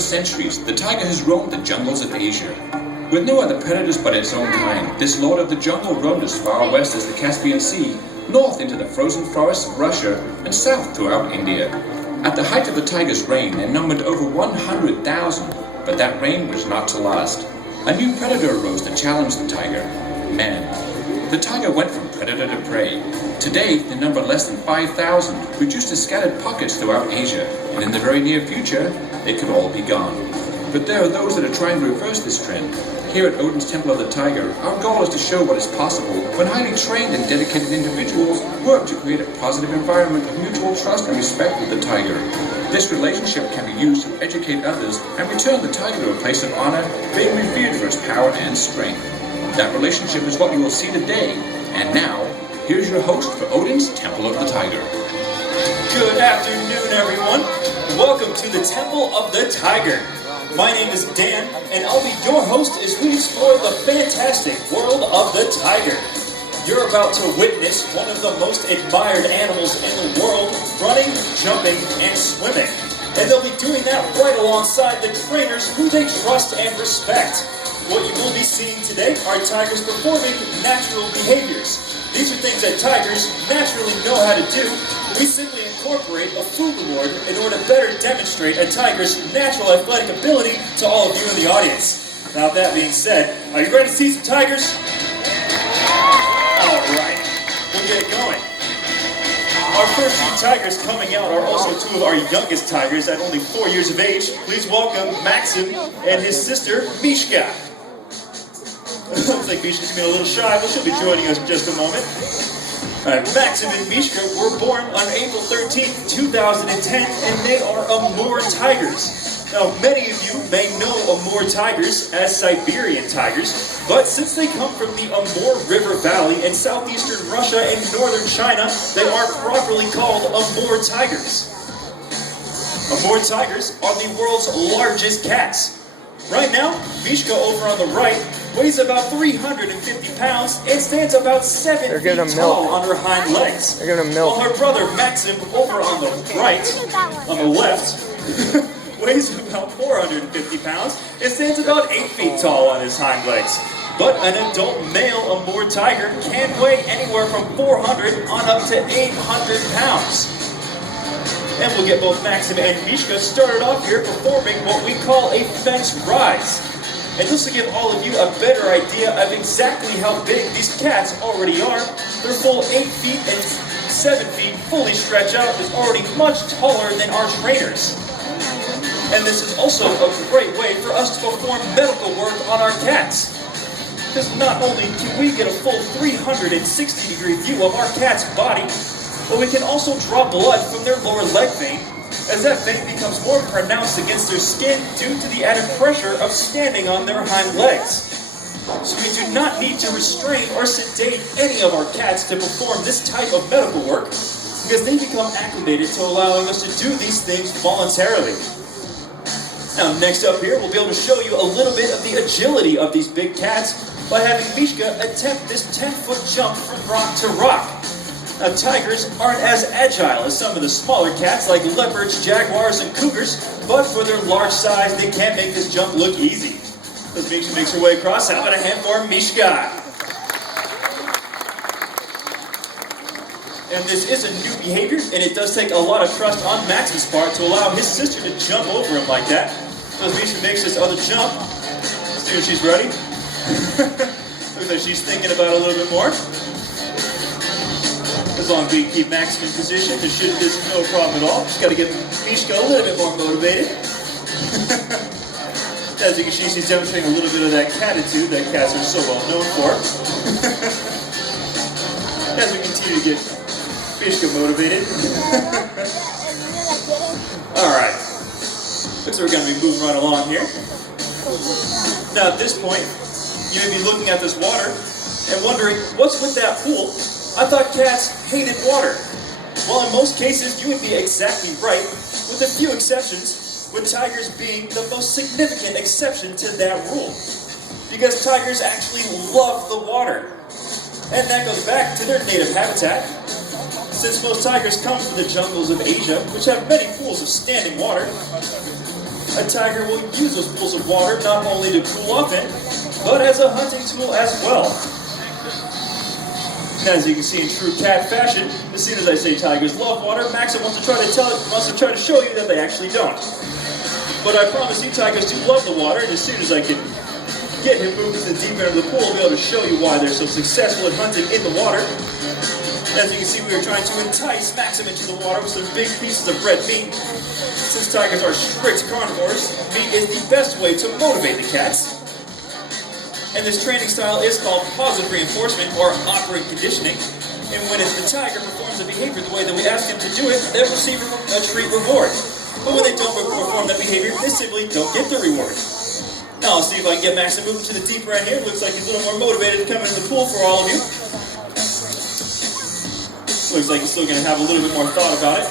centuries, the tiger has roamed the jungles of Asia. With no other predators but its own kind, this lord of the jungle roamed as far west as the Caspian Sea, north into the frozen forests of Russia, and south throughout India. At the height of the tiger's reign, there numbered over 100,000, but that reign was not to last. A new predator arose to challenge the tiger: man. The tiger went from predator to prey. Today, they number less than 5,000, reduced to scattered pockets throughout Asia, and in the very near future, they could all be gone. But there are those that are trying to reverse this trend. Here at Odin's Temple of the Tiger, our goal is to show what is possible when highly trained and dedicated individuals work to create a positive environment of mutual trust and respect with the tiger. This relationship can be used to educate others and return the tiger to a place of honor, being revered for its power and strength. That relationship is what you will see today. And now, here's your host for Odin's Temple of the Tiger. Good afternoon, everyone. Welcome to the Temple of the Tiger. My name is Dan, and I'll be your host as we explore the fantastic world of the tiger. You're about to witness one of the most admired animals in the world, running, jumping, and swimming. And they'll be doing that right alongside the trainers who they trust and respect. What you will be seeing today are tigers performing natural behaviors. These are things that tigers naturally know how to do. We simply incorporate a food reward in order to better demonstrate a tiger's natural athletic ability to all of you in the audience. Now, that being said, are you ready to see some tigers? All right, we'll get it going. Our first few tigers coming out are also two of our youngest tigers at only 4 years of age. Please welcome Maksim and his sister, Mischa. Looks like Mischa's being a little shy, but she'll be joining us in just a moment. Maksim and Mischa were born on April 13, 2010, and they are Amur tigers. Now, many of you may know Amur tigers as Siberian tigers, but since they come from the Amur River Valley in southeastern Russia and northern China, they are properly called Amur tigers. Amur tigers are the world's largest cats. Right now, Mischa over on the right weighs about 350 pounds and stands about 7 feet tall on her hind legs. They're giving him milk. While her brother Maksim over on the right, on the left, weighs about 450 pounds and stands about 8 feet tall on his hind legs. But an adult male Amur tiger can weigh anywhere from 400 on up to 800 pounds. And we'll get both Maksim and Mischa started off here performing what we call a fence rise. And just to give all of you a better idea of exactly how big these cats already are, their full 8 feet and 7 feet fully stretch out is already much taller than our trainers. And this is also a great way for us to perform medical work on our cats. Because not only can we get a full 360-degree view of our cat's body, but we can also draw blood from their lower leg vein, as that vein becomes more pronounced against their skin due to the added pressure of standing on their hind legs. So we do not need to restrain or sedate any of our cats to perform this type of medical work, because they become acclimated to allowing us to do these things voluntarily. Now, next up here, we'll be able to show you a little bit of the agility of these big cats by having Mischa attempt this 10-foot jump from rock to rock. Now, tigers aren't as agile as some of the smaller cats like leopards, jaguars, and cougars, but for their large size, they can make this jump look easy. As Mischa makes her way across, how about a hand for Mischa? And this is a new behavior, and it does take a lot of trust on Max's part to allow his sister to jump over him like that. So as Mischa makes this other jump, let's see if she's ready. Looks like she's thinking about it a little bit more. As long as we keep Maxim in position, this is no problem at all. Just got to get Mischa a little bit more motivated. As you can see, she's demonstrating a little bit of that catitude that cats are so well known for. As we continue to get Mischa motivated. Alright. Looks like we're going to be moving right along here. Now at this point, you may be looking at this water and wondering, what's with that pool? I thought cats hated water. Well, in most cases, you would be exactly right, with a few exceptions, with tigers being the most significant exception to that rule. Because tigers actually love the water. And that goes back to their native habitat. Since most tigers come from the jungles of Asia, which have many pools of standing water, A tiger will use those pools of water not only to cool off in, but as a hunting tool as well. As you can see in true cat fashion, as soon as I say tigers love water, Maxim wants to try to show you that they actually don't. But I promise you, tigers do love the water, and as soon as I can get him moved to the deep end of the pool, I'll be able to show you why they're so successful at hunting in the water. As you can see, we are trying to entice Maxim into the water with some big pieces of red meat. Since tigers are strict carnivores, meat is the best way to motivate the cats. And this training style is called positive reinforcement, or operant conditioning. And when the tiger performs the behavior the way that we ask him to do it, they'll receive a treat reward. But when they don't perform that behavior, they simply don't get the reward. Now I'll see if I can get Maxim moving to the deeper end here. Looks like he's a little more motivated to come into the pool for all of you. Looks like he's still going to have a little bit more thought about it.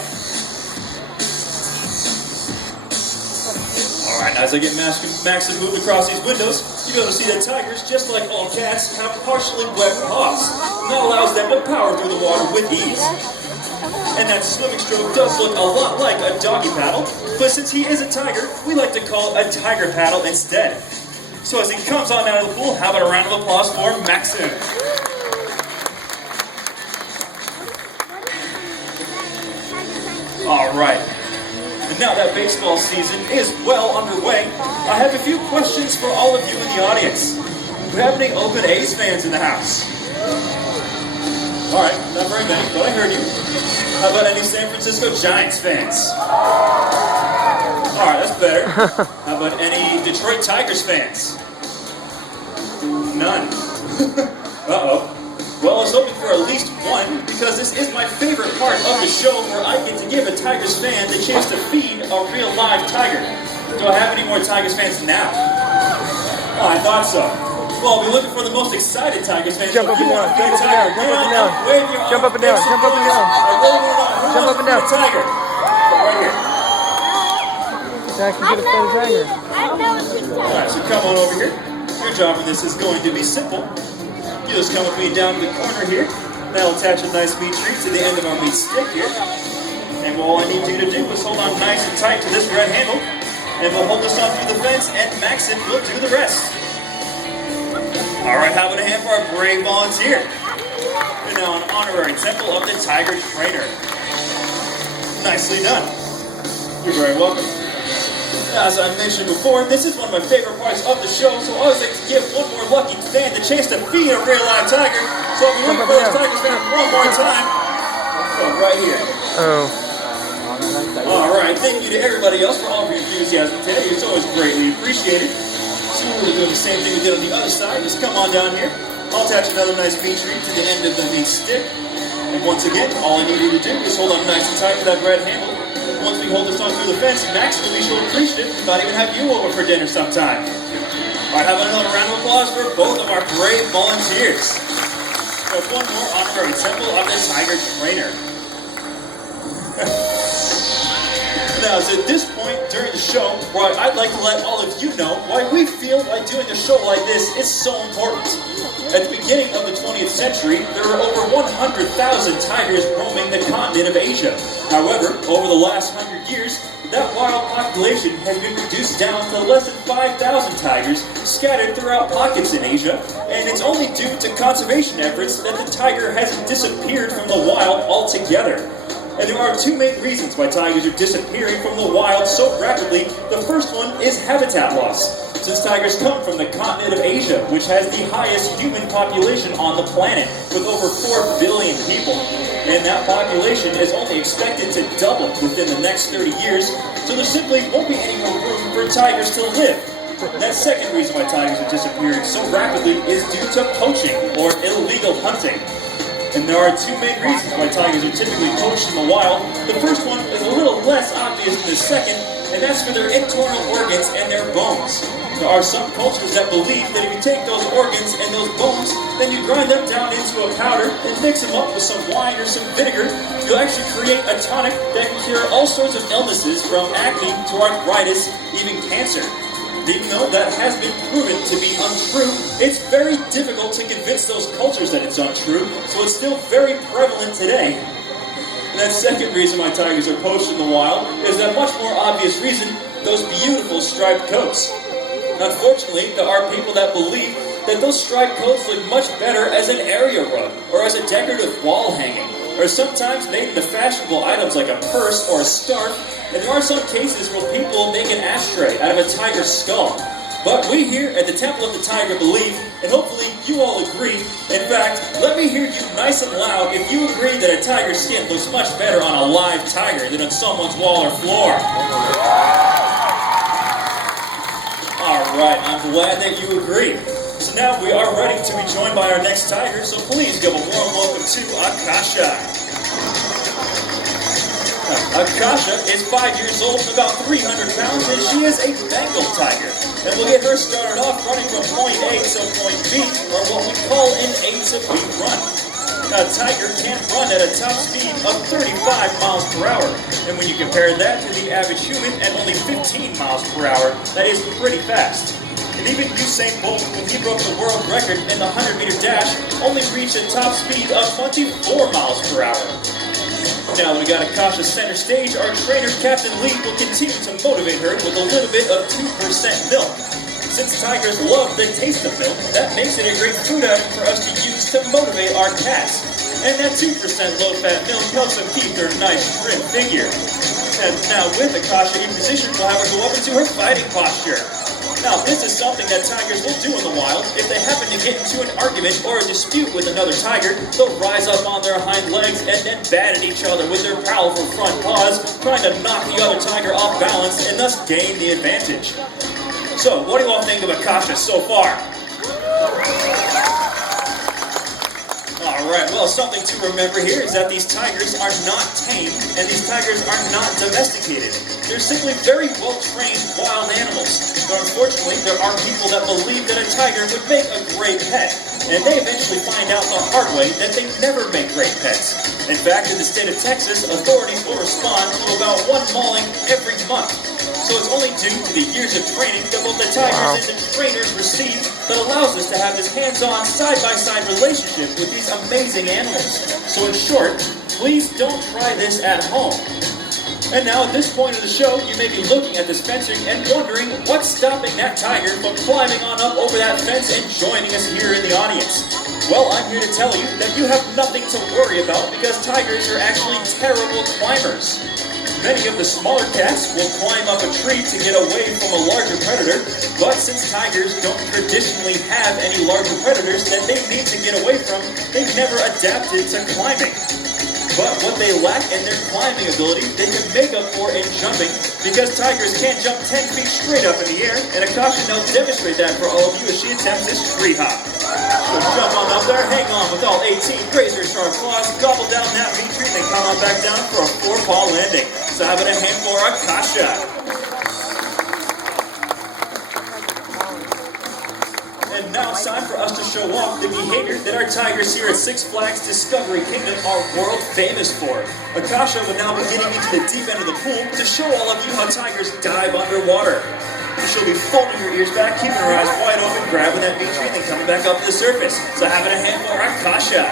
Alright, as I get Maxim moved across these windows, you'll be able to see that tigers, just like all cats, have partially webbed paws. And that allows them to power through the water with ease. And that swimming stroke does look a lot like a doggy paddle, but since he is a tiger, we like to call it a tiger paddle instead. So as he comes on out of the pool, how about a round of applause for Maxim? Alright. And now that baseball season is well underway, I have a few questions for all of you in the audience. Do we have any Oakland A's fans in the house? Alright, not very many, but I heard you. How about any San Francisco Giants fans? Alright, that's better. How about any Detroit Tigers fans? None. Uh-oh. Well, I was hoping for at least one, because this is my favorite part of the show, where I get to give a Tigers fan the chance to feed a real live tiger. Do I have any more Tigers fans now? Oh, I thought so. Well, I'll be looking for the most excited Tigers fans. Jump up and down, jump up and down, jump up and down. Jump up and down, jump up and down. Jump up and down. Tiger. Right here. Zach, you get a photo tiger. Alright, so come on over here. Your job in this is going to be simple. You just come with me down to the corner here. That'll attach a nice meat treat to the end of our meat stick here. And all I need you to do is hold on nice and tight to this red handle. And we'll hold this on through the fence, and Maxim will do the rest. Alright, how about a hand for our brave volunteer? You're now an honorary temple of the Tiger Trainer. Nicely done. You're very welcome. As I mentioned before, this is one of my favorite parts of the show, so I always like to give one more lucky fan the chance to feed a real live tiger. So I'll be looking for those Tigers fans one more time. So right here. Oh. Alright, thank you to everybody else for all of your enthusiasm today. It's always greatly appreciated. So we're doing the same thing we did on the other side. Just come on down here. I'll attach another nice meat treat to the end of the meat stick. And once again, all I need you to do is hold on nice and tight to that red handle. Once we hold this on through the fence, Max will be so appreciative we might even have you over for dinner sometime. Alright, how about another round of applause for both of our brave volunteers. We have one more honorary temple of the Tiger Trainer. Now, it's at this point during the show where I'd like to let all of you know why we feel like doing a show like this is so important. At the beginning of the 20th century, there were over 100,000 tigers roaming the continent of Asia. However, over the last 100 years, that wild population has been reduced down to less than 5,000 tigers scattered throughout pockets in Asia, and it's only due to conservation efforts that the tiger hasn't disappeared from the wild altogether. And there are two main reasons why tigers are disappearing from the wild so rapidly. The first one is habitat loss. Since tigers come from the continent of Asia, which has the highest human population on the planet, with over 4 billion people. And that population is only expected to double within the next 30 years, so there simply won't be any more room for tigers to live. And that second reason why tigers are disappearing so rapidly is due to poaching, or illegal hunting. And there are two main reasons why tigers are typically poached in the wild. The first one is a little less obvious than the second, and that's for their internal organs and their bones. There are some cultures that believe that if you take those organs and those bones, then you grind them down into a powder and mix them up with some wine or some vinegar, you'll actually create a tonic that can cure all sorts of illnesses from acne to arthritis, even cancer. Even though that has been proven to be untrue, it's very difficult to convince those cultures that it's untrue, so it's still very prevalent today. That second reason why tigers are poached in the wild is that much more obvious reason, those beautiful striped coats. Unfortunately, there are people that believe that those striped coats look much better as an area rug, or as a decorative wall hanging, or sometimes made into fashionable items like a purse or a scarf, and there are some cases where people make an ashtray out of a tiger's skull. But we here at the Temple of the Tiger believe, and hopefully you all agree. In fact, let me hear you nice and loud if you agree that a tiger's skin looks much better on a live tiger than on someone's wall or floor. Alright, I'm glad that you agree. So now we are ready to be joined by our next tiger, so please give a warm welcome to Akasha. Akasha is 5 years old and about 300 pounds, and she is a Bengal tiger. And we'll get her started off running from point A to point B, or what we call an A to B run. A tiger can run at a top speed of 35 miles per hour, and when you compare that to the average human at only 15 miles per hour, that is pretty fast. And even Usain Bolt, when he broke the world record in the 100-meter dash, only reached a top speed of 24 miles per hour. Now that we got Akasha center stage, our trainer, Captain Lee, will continue to motivate her with a little bit of 2% milk. Since tigers love the taste of milk, that makes it a great food item for us to use to motivate our cats. And that 2% low-fat milk helps them keep their nice, trim figure. And now with Akasha in position, we'll have her go up into her fighting posture. Now, this is something that tigers will do in the wild. If they happen to get into an argument or a dispute with another tiger, they'll rise up on their hind legs and then bat at each other with their powerful front paws, trying to knock the other tiger off balance and thus gain the advantage. So, what do you all think of Akasha so far? Alright, well, something to remember here is that these tigers are not tamed, and these tigers are not domesticated. They're simply very well-trained wild animals. But unfortunately, there are people that believe that a tiger would make a great pet, and they eventually find out the hard way that they never make great pets. In fact, in the state of Texas, authorities will respond to about one mauling every month. So it's only due to the years of training that both the tigers and the trainers receive that allows us to have this hands-on, side-by-side relationship with these amazing animals. So in short, please don't try this at home. And now at this point of the show, you may be looking at this fencing and wondering what's stopping that tiger from climbing on up over that fence and joining us here in the audience. Well, I'm here to tell you that you have nothing to worry about because tigers are actually terrible climbers. Many of the smaller cats will climb up a tree to get away from a larger predator, but since tigers don't traditionally have any larger predators that they need to get away from, they've never adapted to climbing. But what they lack in their climbing ability, they can make up for in jumping, because tigers can't jump 10 feet straight up in the air, and Akasha will demonstrate that for all of you as she attempts this tree hop. So jump on up there, hang on with all 18 razor-sharp claws, gobble down that meat tree, then come on back down for a 4-paw landing. So have it a hand for Akasha. And now it's time for us to show off the behavior that our tigers here at Six Flags Discovery Kingdom are world famous for. Akasha will now be getting into the deep end of the pool to show all of you how tigers dive underwater. She'll be folding her ears back, keeping her eyes wide open, grabbing that meat tree, and then coming back up to the surface. So have it a hand for Akasha.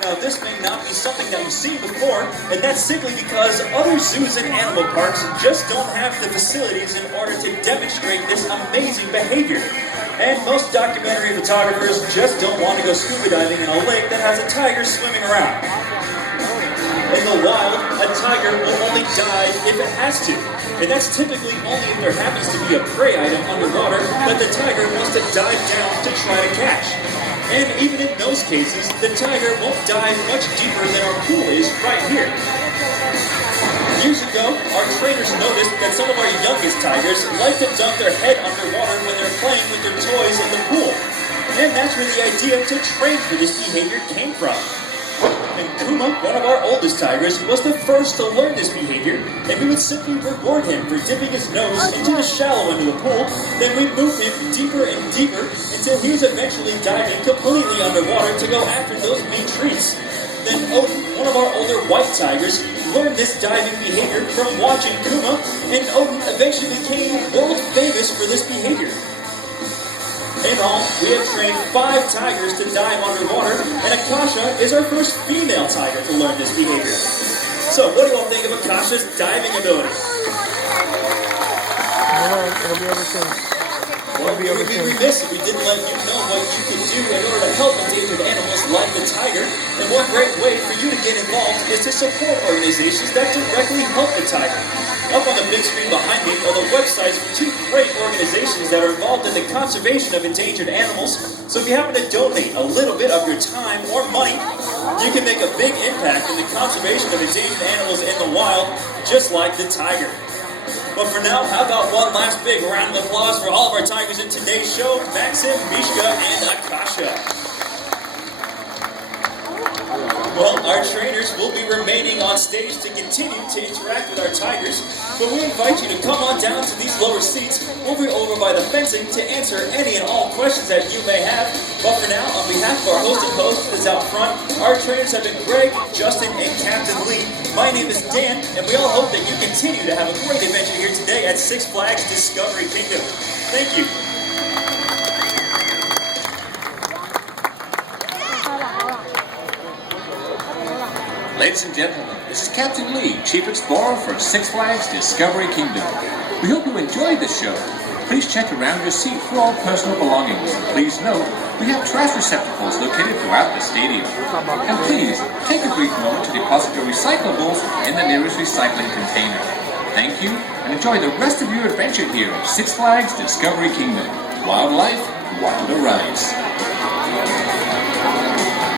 Now, this may not be something that you've seen before, and that's simply because other zoos and animal parks just don't have the facilities in order to demonstrate this amazing behavior. And most documentary photographers just don't want to go scuba diving in a lake that has a tiger swimming around. In the wild, a tiger will only dive if it has to. And that's typically only if there happens to be a prey item underwater that the tiger wants to dive down to try to catch. And even in those cases, the tiger won't dive much deeper than our pool is right here. Years ago, our trainers noticed that some of our youngest tigers like to dunk their head underwater when they're playing with their toys in the pool. And that's where the idea to train for this behavior came from. And Kuma, one of our oldest tigers, was the first to learn this behavior, and we would simply reward him for dipping his nose into the shallow end of the pool, then we'd move him deeper and deeper until he was eventually diving completely underwater to go after those meat treats. Then Odin, one of our older white tigers, learned this diving behavior from watching Kuma, and Odin eventually became world famous for this behavior. In all, we have trained 5 tigers to dive underwater, and Akasha is our first female tiger to learn this behavior. So, what do you all think of Akasha's diving ability? It'll be over soon. Well, we would be remiss if we didn't let you know what you can do in order to help endangered animals like the tiger. And one great way for you to get involved is to support organizations that directly help the tiger. Up on the big screen behind me are the websites for 2 great organizations that are involved in the conservation of endangered animals. So if you happen to donate a little bit of your time or money, you can make a big impact in the conservation of endangered animals in the wild, just like the tiger. But for now, how about one last big round of applause for all of our tigers in today's show, Maksim, Mischa, and Akasha. Well, our trainers will be remaining on stage to continue to interact with our tigers, but we invite you to come on down to these lower seats over by the fencing to answer any and all questions that you may have. But for now, on behalf of our host and host that is out front, our trainers have been Greg, Justin, and Captain Lee. My name is Dan, and we all hope that you continue to have a great adventure here today at Six Flags Discovery Kingdom. Thank you. Ladies and gentlemen, this is Captain Lee, Chief Explorer for Six Flags Discovery Kingdom. We hope you enjoyed the show. Please check around your seat for all personal belongings. Please note, we have trash receptacles located throughout the stadium. And please, take a brief moment to deposit your recyclables in the nearest recycling container. Thank you, and enjoy the rest of your adventure here at Six Flags Discovery Kingdom. Wildlife, wild to rise.